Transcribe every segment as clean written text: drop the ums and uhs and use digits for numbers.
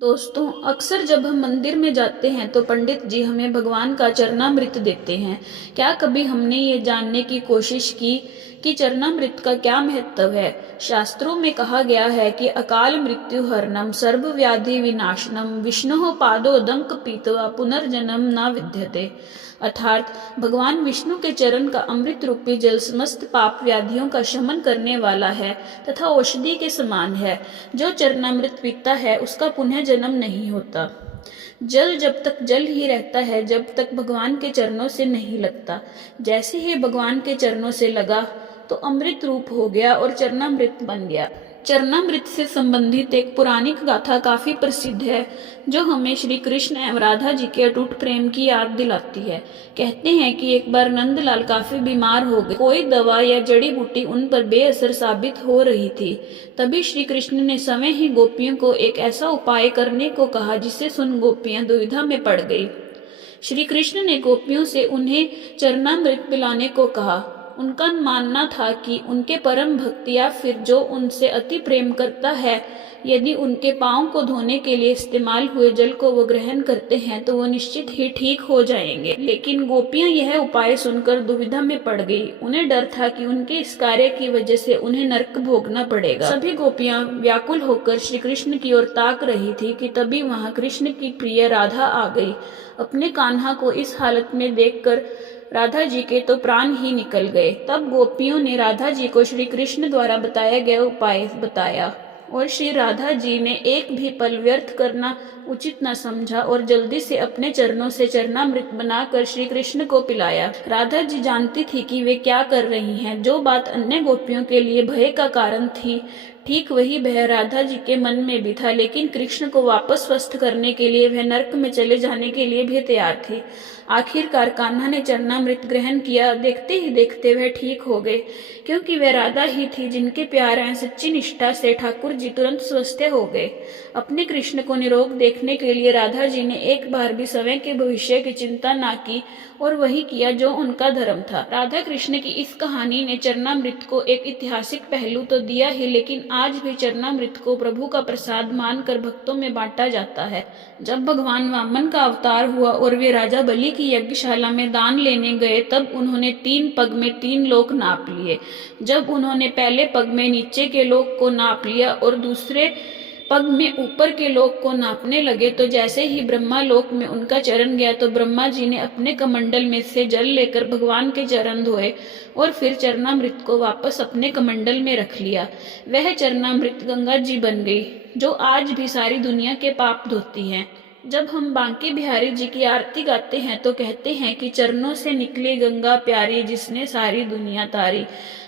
दोस्तों, अक्सर जब हम मंदिर में जाते हैं तो पंडित जी हमें भगवान का चरणामृत देते हैं। क्या कभी हमने ये जानने की कोशिश की कि चरणामृत का क्या महत्व है? शास्त्रों में कहा गया है कि अकाल मृत्यु हरणम सर्व व्याधि विनाशनम विष्णुः पादोदक पीत्वा पुनर्जन्म न विद्यते। अर्थात भगवान विष्णु के चरण का अमृत रूपी जल समस्त पाप व्याधियों का शमन करने वाला है तथा औषधि के समान है। जो चरणामृत पीता है उसका पुनः जन्म नहीं होता। जल जब तक जल ही रहता है, जब तक भगवान के चरणों से नहीं लगता। जैसे ही भगवान के चरणों से लगा तो अमृत रूप हो गया और चरणामृत बन गया। चरणामृत से संबंधित एक पौराणिक गाथा काफी प्रसिद्ध है जो हमें श्री कृष्ण एवं राधा जी के अटूट प्रेम की याद दिलाती है। कहते हैं कि एक बार नंदलाल काफी बीमार हो गए। कोई दवा या जड़ी बूटी उन पर बेअसर साबित हो रही थी। तभी श्री कृष्ण ने स्वयं ही गोपियों को एक ऐसा उपाय करने को कहा जिसे सुन गोपियां दुविधा में पड़ गई। श्री कृष्ण ने गोपियों से उन्हें चरणामृत पिलाने को कहा। उनका मानना था कि उनके परम भक्त या फिर जो उनसे अति प्रेम करता है, यदि उनके पांव को धोने के लिए इस्तेमाल हुए जल को वो ग्रहण करते हैं तो वो निश्चित ही ठीक हो जाएंगे। लेकिन गोपियां यह उपाय सुनकर दुविधा में पड़ गई। उन्हें डर था कि उनके इस कार्य की वजह से उन्हें नरक भोगना पड़ेगा। सभी गोपियां व्याकुल होकर श्री कृष्ण की ओर ताक रही थी कि तभी वहां कृष्ण की प्रिय राधा आ गई। अपने कान्हा को इस हालत में देखकर राधा जी के तो प्राण ही निकल गए। तब गोपियों ने राधा जी को श्री कृष्ण द्वारा बताया गया उपाय बताया और श्री राधा जी ने एक भी पल व्यर्थ करना उचित न समझा और जल्दी से अपने चरणों से चरणामृत बनाकर श्री कृष्ण को पिलाया। राधा जी जानती थी कि वे क्या कर रही हैं। जो बात अन्य गोपियों के लिए भय का कारण थी, ठीक वही भय राधा जी के मन में भी था। लेकिन कृष्ण को वापस स्वस्थ करने के लिए वह नरक में चले जाने के लिए भी तैयार थी। आखिरकार कान्हा ने चरणामृत ग्रहण किया। देखते ही देखते वह ठीक हो गए, क्योंकि वह राधा ही थी जिनके प्यार एवं सच्ची निष्ठा से ठाकुर जी तुरंत स्वस्थ हो गए। अपने कृष्ण को निरोग देखने के लिए राधा जी ने एक बार भी स्वयं के भविष्य की चिंता ना की और वही किया जो उनका धर्म था। राधा कृष्ण की इस कहानी ने चरणामृत को एक ऐतिहासिक पहलू तो दिया ही, लेकिन आज भी चरणामृत को प्रभु का प्रसाद मानकर भक्तों में बांटा जाता है। जब भगवान वामन का अवतार हुआ और वे राजा बलि की यज्ञशाला में दान लेने गए, तब उन्होंने 3 पग में 3 लोक नाप लिए। जब उन्होंने पहले पग में नीचे के लोक को नाप लिया और दूसरे पग में ऊपर के लोक को नापने लगे, तो जैसे ही ब्रह्मा लोक में उनका चरण गया तो ब्रह्मा जी ने अपने कमंडल में से जल लेकर भगवान के चरण धोए और फिर चरणामृत को वापस अपने कमंडल में रख लिया। वह चरणामृत गंगा जी बन गई, जो आज भी सारी दुनिया के पाप धोती है। जब हम बांके बिहारी जी की आरती गाते हैं तो कहते हैं कि चरणों से निकली गंगा प्यारी, जिसने सारी दुनिया तारी।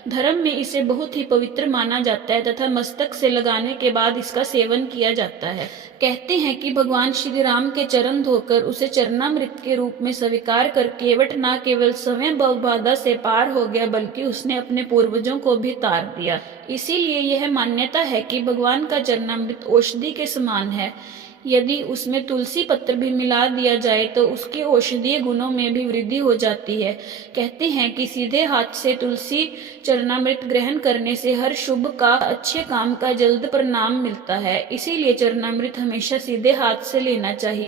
धर्म में इसे बहुत ही पवित्र माना जाता है तथा मस्तक से लगाने के बाद इसका सेवन किया जाता है। कहते हैं कि भगवान श्री राम के चरण धोकर उसे चरणामृत के रूप में स्वीकार कर केवट न केवल स्वयं भवबाधा से पार हो गया, बल्कि उसने अपने पूर्वजों को भी तार दिया। इसीलिए यह मान्यता है कि भगवान का चरणामृत औषधि के समान है। यदि उसमें तुलसी पत्र भी मिला दिया जाए तो उसके औषधीय गुणों में भी वृद्धि हो जाती है। कहते हैं कि सीधे हाथ से तुलसी चरणामृत ग्रहण करने से हर शुभ का, अच्छे काम का जल्द परिणाम मिलता है। इसीलिए चरणामृत हमेशा सीधे हाथ से लेना चाहिए।